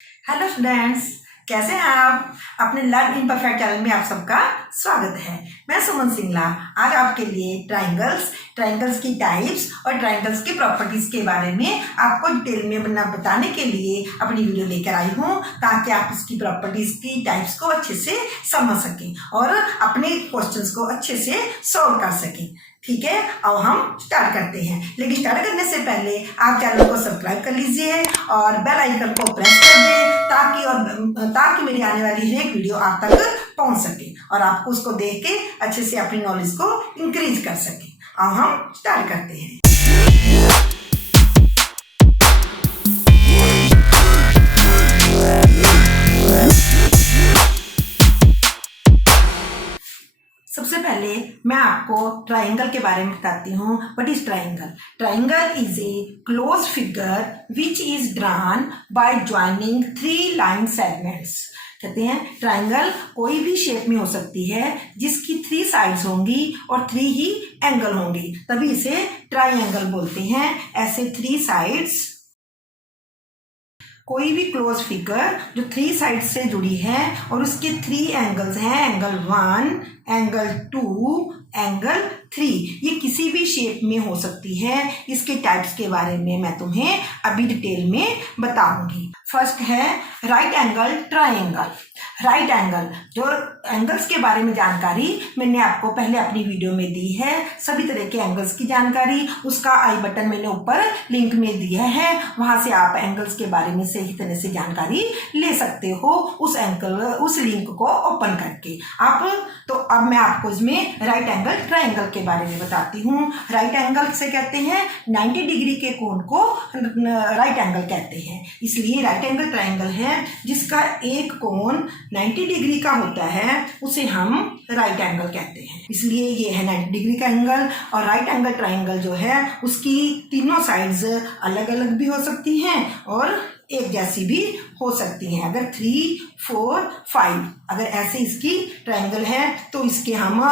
Hello students, कैसे हैं आप? अपने लर्न इन परफेक्ट चैनल में आप सबका स्वागत है। मैं सुमन सिंगला आज आपके लिए ट्राइंगल्स की टाइप्स और ट्राइंगल्स की प्रॉपर्टीज के बारे में आपको डिटेल में बताने के लिए अपनी वीडियो लेकर आई हूँ, ताकि आप इसकी प्रॉपर्टीज की टाइप्स को अच्छे से समझ सकें और अपने क्वेश्चंस को अच्छे से सॉल्व कर सकें। ठीक है, अब हम स्टार्ट करते हैं। लेकिन स्टार्ट करने से पहले आप चैनल को सब्सक्राइब कर लीजिए और बेल आइकन को प्रेस कर दें, ताकि मेरी आने वाली हर एक वीडियो आप तक पहुंच सके और आपको उसको देख के अच्छे से अपनी नॉलेज को इंक्रीज कर सके। अब हम स्टार्ट करते हैं। सबसे पहले मैं आपको ट्राइंगल के बारे में बताती हूँ। What is triangle? Triangle is a close figure which is drawn by joining 3 line segments. कहते हैं ट्राइंगल कोई भी शेप में हो सकती है जिसकी 3 साइड्स होंगी और 3 ही एंगल होंगी, तभी इसे ट्राइंगल बोलते हैं। ऐसे 3 साइड्स, कोई भी क्लोज फिगर जो 3 साइड से जुड़ी है और उसके 3 एंगल्स हैं, एंगल 1, एंगल 2, एंगल 3, ये किसी भी शेप में हो सकती है। इसके टाइप्स के बारे में मैं तुम्हें अभी डिटेल में बताऊंगी। फर्स्ट है right angle triangle. Right angle, जो एंगल्स के बारे में जानकारी मैंने आपको पहले अपनी वीडियो में दी है, सभी तरह के एंगल्स की जानकारी, उसका आई बटन मैंने ऊपर लिंक में दिया है, वहां से आप एंगल्स के बारे में सही तरह से जानकारी ले सकते हो उस लिंक को ओपन करके। तो अब मैं आपको इसमें राइट एंगल ट्राइंगल के बारे में बताती हूँ। राइट एंगल से कहते हैं 90 डिग्री के कोण को राइट एंगल कहते हैं, इसलिए राइट एंगल ट्राइंगल है जिसका एक कोण 90 डिग्री का होता है, उसे हम राइट एंगल कहते हैं। इसलिए ये है 90 डिग्री का एंगल। और राइट एंगल ट्राइंगल जो है उसकी तीनों साइड्स अलग अलग भी हो सकती हैं और एक जैसी भी हो सकती हैं। अगर 3, 4, 5 अगर ऐसे इसकी ट्राइंगल है तो इसके हम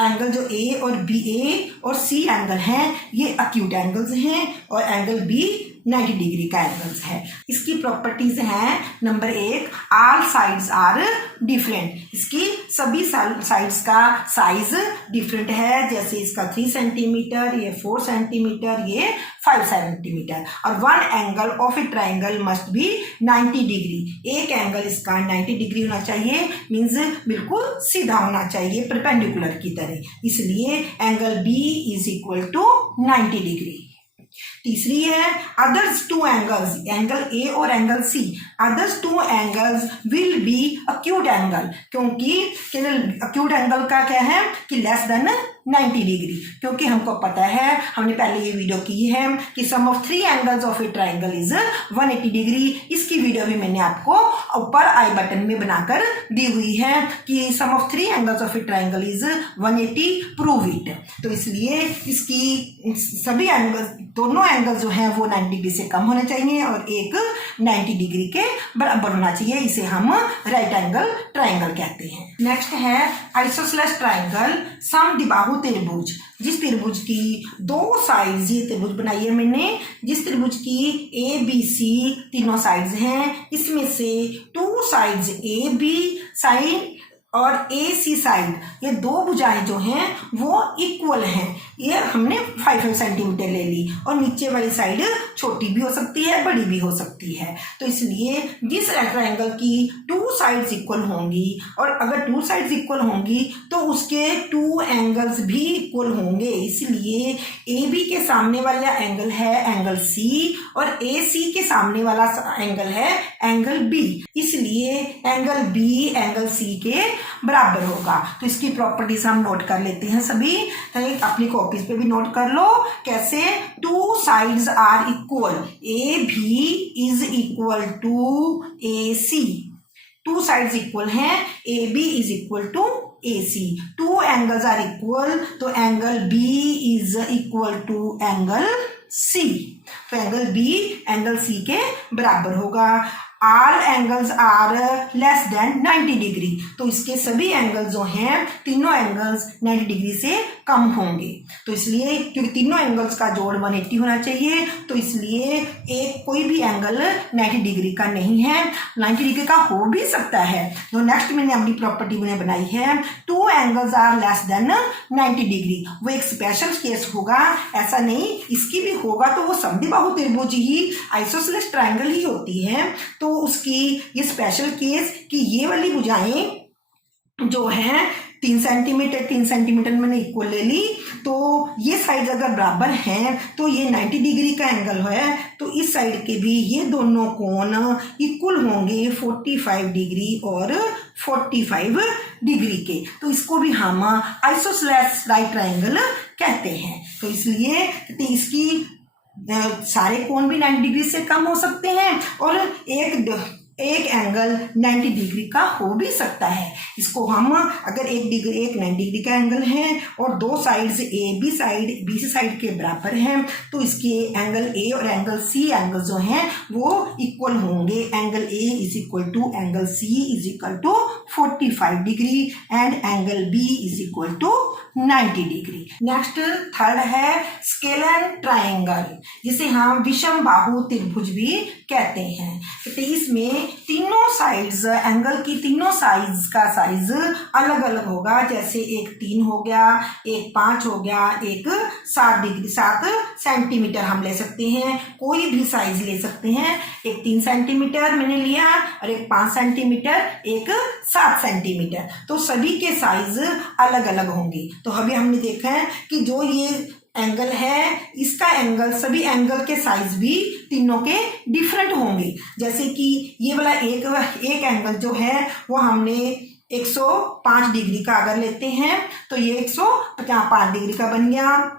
एंगल जो ए और बी, ए और सी एंगल हैं, ये अक्यूट एंगल्स हैं और एंगल बी 90 डिग्री का एंगल्स है। इसकी प्रॉपर्टीज हैं, number 1, all sides are different. इसकी सभी साइड्स का साइज डिफरेंट है, जैसे इसका 3 सेंटीमीटर, ये 4 सेंटीमीटर, ये 5 सेंटीमीटर। और 1 angle of a triangle must be 90 degree. एक एंगल इसका 90 डिग्री होना चाहिए, मीन्स बिल्कुल सीधा होना चाहिए, परपेंडिकुलर की तरह। इसलिए angle B is equal to 90 degree. तीसरी है अदर्स 2 एंगल्स, एंगल ए और angle C, others 2 angles will be acute angle. क्योंकि अक्यूट एंगल का क्या है कि लेस देन 90 डिग्री, क्योंकि हमको पता है, हमने पहले ये वीडियो की है कि sum of 3 angles of a triangle is 180 degree. इसकी वीडियो भी मैंने आपको ऊपर आई बटन में बनाकर दी हुई है कि sum of 3 angles of a triangle is 180, prove it. तो इसलिए इसकी सभी एंगल, दोनों एंगल जो हैं वो 90 डिग्री से कम होने चाहिए और एक 90 डिग्री के बराबर होना चाहिए। इसे हम राइट एंगल ट्राइंगल कहते हैं। नेक्स्ट है आइसोसेलेस ट्राइंगल, समद्विबाहु त्रिभुज। जिस त्रिभुज की 2 साइड्स, ये त्रिभुज बनाई है मैंने, जिस त्रिभुज की ए बी सी तीनों साइड्स हैं, इसमें से 2 साइड्स ए बी साइड और ए सी साइड, ये 2 भुजाएं जो हैं वो इक्वल हैं। ये हमने 5 सेंटीमीटर ले ली और नीचे वाली साइड छोटी भी हो सकती है, बड़ी भी हो सकती है। तो इसलिए जिस ट्रायंगल की 2 साइड्स इक्वल होंगी, और अगर 2 साइड्स इक्वल होंगी तो उसके 2 एंगल्स भी इक्वल होंगे। इसलिए ए बी के सामने वाला एंगल है एंगल सी और ए सी के सामने वाला एंगल है एंगल बी। इसलिए एंगल बी एंगल सी के बराबर होगा। तो इसकी प्रॉपर्टीज हम नोट कर लेते हैं सभी, तो अपनी कॉपीज पे भी नोट कर लो। कैसे? 2 sides are equal, A B is equal to A C. 2 sides equal हैं, A B is equal to A C. 2 angles are equal, तो angle B is equal to angle C. तो angle B angle C के बराबर होगा। All angles are less than 90 degree, तो इसके सभी angle जो हैं, तीनों एंगल्स 90 डिग्री से कम होंगे। तो इसलिए क्योंकि तीनों एंगल्स का जोड़ 180 होना चाहिए, तो इसलिए एक कोई भी एंगल 90 डिग्री का नहीं है, 90 डिग्री का हो भी सकता है। तो नेक्स्ट मैंने अपनी प्रॉपर्टी बनाई है, two angles are less than 90 degree, वो एक स्पेशल केस होगा, ऐसा नहीं इसकी भी होगा तो वो समद्विबाहु त्रिभुज ही आइसोसेलेस ट्रायंगल ही होती है। तो उसकी ये स्पेशल केस कि ये वाली भुजाएं जो हैं 3 सेंटीमीटर मैंने इक्वल ले ली, तो ये साइड अगर बराबर हैं तो ये 90 डिग्री का एंगल है, तो इस साइड के भी ये दोनों कोण इक्वल होंगे 45 डिग्री और 45 डिग्री के, तो इसको भी हम आइसोसेलेस राइट ट्रायंगल कहते हैं। तो इसलिए इसकी सारे कोण भी 90 डिग्री से कम हो सकते हैं और एक एंगल 90 डिग्री का हो भी सकता है। इसको हम अगर एक 90 डिग्री का एंगल है और दो साइड्स बी साइड के बराबर हैं, तो इसके एंगल ए और एंगल सी एंगल जो हैं वो इक्वल होंगे। Angle A is equal to angle C is equal to 45 degree and angle B is equal to 90 degree. Next third है स्केलन ट्रायंगल, जिसे हम विषम बाहु त्रिभुज भी कहते हैं। तो इसमें तीनों साइड्स एंगल की तीनों साइड्स का साइज अलग अलग होगा, जैसे एक 3 हो गया, एक 5 हो गया, एक 7 सेंटीमीटर हम ले सकते हैं, कोई भी साइज ले सकते हैं। एक 3 सेंटीमीटर मैंने लिया और एक 5 सेंटीमीटर, एक 7 सेंटीमीटर, तो सभी के साइज अलग अलग होंगे। तो अभी हमने देखा है कि जो ये एंगल है, इसका एंगल, सभी एंगल के साइज भी तीनों के डिफरेंट होंगे। जैसे कि ये वाला एक एंगल जो है वो हमने 105 डिग्री का अगर लेते हैं तो ये 105 डिग्री का बन गया,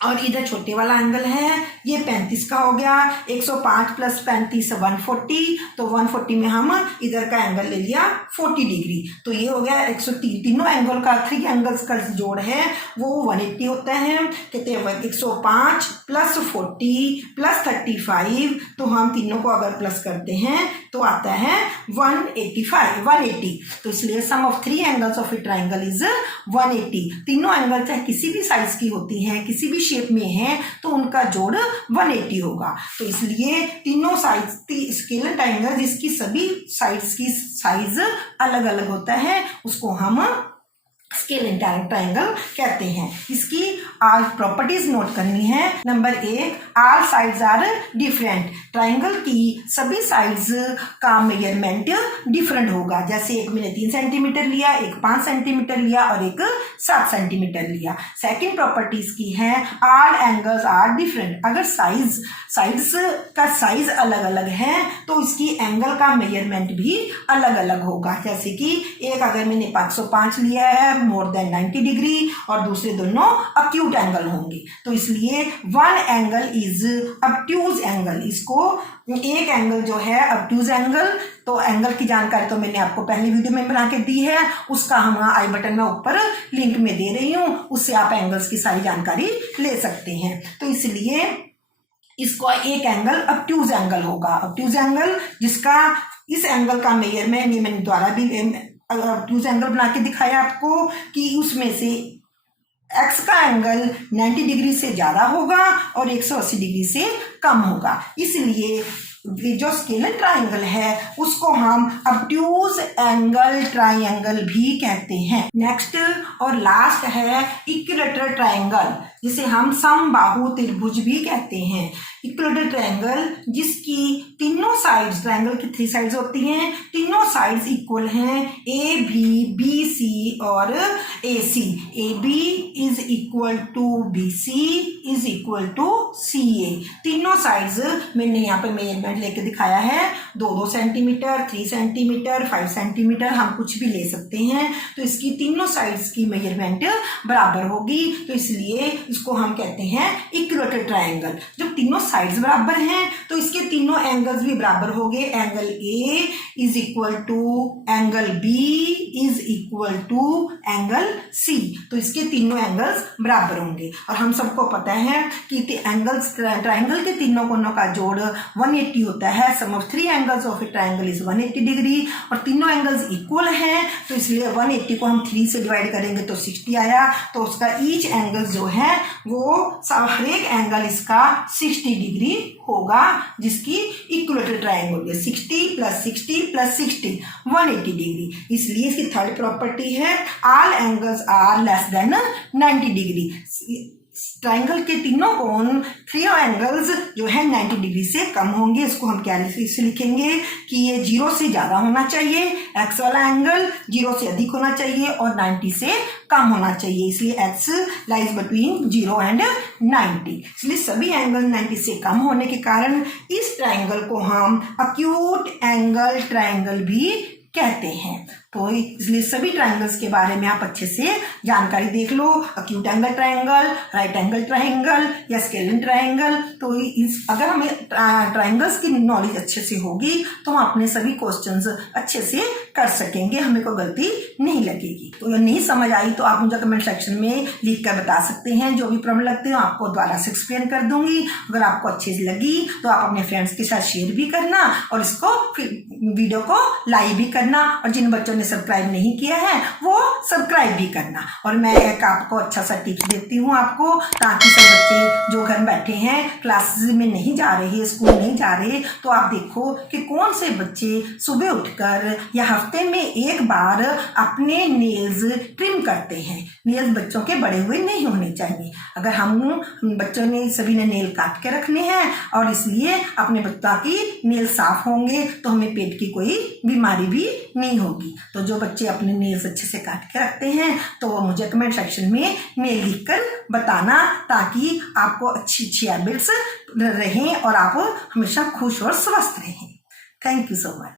और इधर छोटे वाला एंगल है ये 35 का हो गया। 105 प्लस 35 140, तो 140 में हम इधर का एंगल ले लिया 40 डिग्री, तो ये हो गया 130। तीनों एंगल का 3 एंगल्स का जोड़ है वो 180 होता है। कहते हैं 105 प्लस 40 प्लस 35, तो हम तीनों को अगर प्लस करते हैं तो आता है 180। तो इसलिए sum of 3 angles of a triangle is 180। तीनों एंगल चाहे किसी भी साइज की होती है, किसी भी शेप में है, तो उनका जोड़ 180 होगा। तो इसलिए तीनों साइड स्केलर ट्रायंगल जिसकी सभी साइड्स की साइज अलग अलग होता है उसको हम स्केलर ट्रायंगल कहते हैं। इसकी आज प्रॉपर्टीज नोट करनी है। Number 1, all sides are different. Triangle की सभी साइड्स का मेजरमेंट डिफरेंट होगा। जैसे एक मैंने 3 सेंटीमीटर लिया, एक 5 सेंटीमीटर लिया और एक 7 सेंटीमीटर लिया। सेकंड प्रॉपर्टीज की है ऑल एंगल्स आर डिफरेंट। अगर साइड्स का साइज अलग अलग है तो इसकी एंगल का मेजरमेंट भी अलग अलग होगा। जैसे कि एक अगर मैंने 505 लिया है मोर देन 90 डिग्री और दूसरे दोनों अक्यूट एंगल होंगे, तो इसलिए one angle is obtuse angle. इसको एक एंगल जो है ऑब्ट्यूज एंगल, तो एंगल की जानकारी तो मैंने आपको पहली वीडियो में बना के दी है, उसका हम आई बटन में ऊपर लिंक में दे रही हूँ, उससे आप एंगल्स की सारी जानकारी ले सकते हैं। तो इसलिए इसको एक एंगल ऑब्ट्यूज एंगल होगा। ऑब्ट्यूज एंगल जिसका इस एंगल का मेजरमेंट मैंने द्वारा भी ऑब्ट्यूज एंगल बना के दिखाया आपको कि उसमें से एक्स का एंगल 90 डिग्री से ज्यादा होगा और 180 डिग्री से कम होगा। इसलिए जो स्केलर ट्रायंगल है उसको हम ऑब्ट्यूज एंगल ट्रायंगल भी कहते हैं। नेक्स्ट और लास्ट है इक्विलेटरल ट्रायंगल, जिसे हम समबाहु त्रिभुज भी कहते हैं। इक्विलेटरल ट्रायंगल जिसकी तीनों साइड्स, ट्रायंगल की 3 साइड्स होती हैं, तीनों साइड्स इक्वल हैं, ए बी सी और A C. A B is equal to B C is equal to C A. तीनों साइड्स मैंने यहाँ पे मेजरमेंट लेके दिखाया है, 2-2 सेंटीमीटर, 3 सेंटीमीटर, 5 सेंटीमीटर, हम कुछ भी ले सकते हैं। तो इसकी तीनों साइड्स की मेजरमेंट बराबर होगी, तो इसलिए इसको हम कहते हैं इक्विलेटरल ट्रायंगल। जब तीनों साइड्स बराबर हैं तो इसके तीनों एंगल्स भी बराबर हो गए। Angle A is equal to angle B is equal to angle C, तो इसके तीनों एंगल्स बराबर होंगे। और हम सबको पता है कि एंगल्स ट्राइंगल के तीनों कोनों का जोड़ 180 होता है। Sum of 3 angles of a triangle is 180 degree, और तीनों एंगल्स इक्वल हैं तो इसलिए 180 को हम 3 से डिवाइड करेंगे तो 60 आया। तो उसका ईच एंगल जो है वो हर एक एंगल इसका 60 डिग्री होगा, जिसकी इक्विलेटरल ट्राइंगल है 60 प्लस 60 प्लस 60 180 डिग्री। इसलिए इसकी थर्ड प्रॉपर्टी है all angles are less than 90 degree. Triangle के तीनों कोण 3 एंगल्स जो है 90 डिग्री से कम होंगे। इसको हम क्या से लिखेंगे कि ये 0 से ज़्यादा होना चाहिए, x वाला एंगल 0 से अधिक होना चाहिए और 90 से कम होना चाहिए। इसलिए x लाइज बिटवीन 0 एंड 90। इसलिए सभी एंगल 90 से कम होने के कारण इस ट्राइंगल को हम अक्यूट एंगल ट्राइंगल भी कहते हैं। तो इसलिए सभी ट्राइंगल्स के बारे में आप अच्छे से जानकारी देख लो। Acute angle triangle, right angle triangle या स्केलिन ट्राइंगल। तो अगर हमें ट्राइंगल्स की नॉलेज अच्छे से होगी तो हम अपने सभी क्वेश्चंस अच्छे से कर सकेंगे, हमें कोई गलती नहीं लगेगी। तो अगर नहीं समझ आई तो आप मुझे कमेंट सेक्शन में लिख कर बता सकते हैं। जो भी प्रॉब्लम लगती है आपको दोबारा से एक्सप्लेन कर दूंगी। अगर आपको अच्छी लगी तो आप अपने फ्रेंड्स के साथ शेयर भी करना और इसको वीडियो को लाइक भी करना, और जिन बच्चों ने सब्सक्राइब नहीं किया है वो सब्सक्राइब भी करना। और मैं एक आपको अच्छा सा टिप्स देती हूँ आपको, ताकि सब बच्चे जो घर बैठे हैं क्लासेस में नहीं जा रहे, स्कूल नहीं जा रहे, तो आप देखो कि कौन से बच्चे सुबह उठकर या हफ्ते में एक बार अपने नेल्स ट्रिम करते हैं। नेल्स बच्चों के बड़े हुए नहीं होने चाहिए। अगर हम बच्चों ने सभी ने नेल काट के रखने हैं और इसलिए अपने बच्चों की नेल साफ होंगे तो हमें पेट की कोई बीमारी भी नहीं होगी। तो जो बच्चे अपने नेल्स अच्छे से काट के रखते हैं तो वो मुझे कमेंट सेक्शन में नेल लिखकर बताना, ताकि आपको अच्छी अच्छी हैबिट्स रहें और आप हमेशा खुश और स्वस्थ रहें। Thank you so much.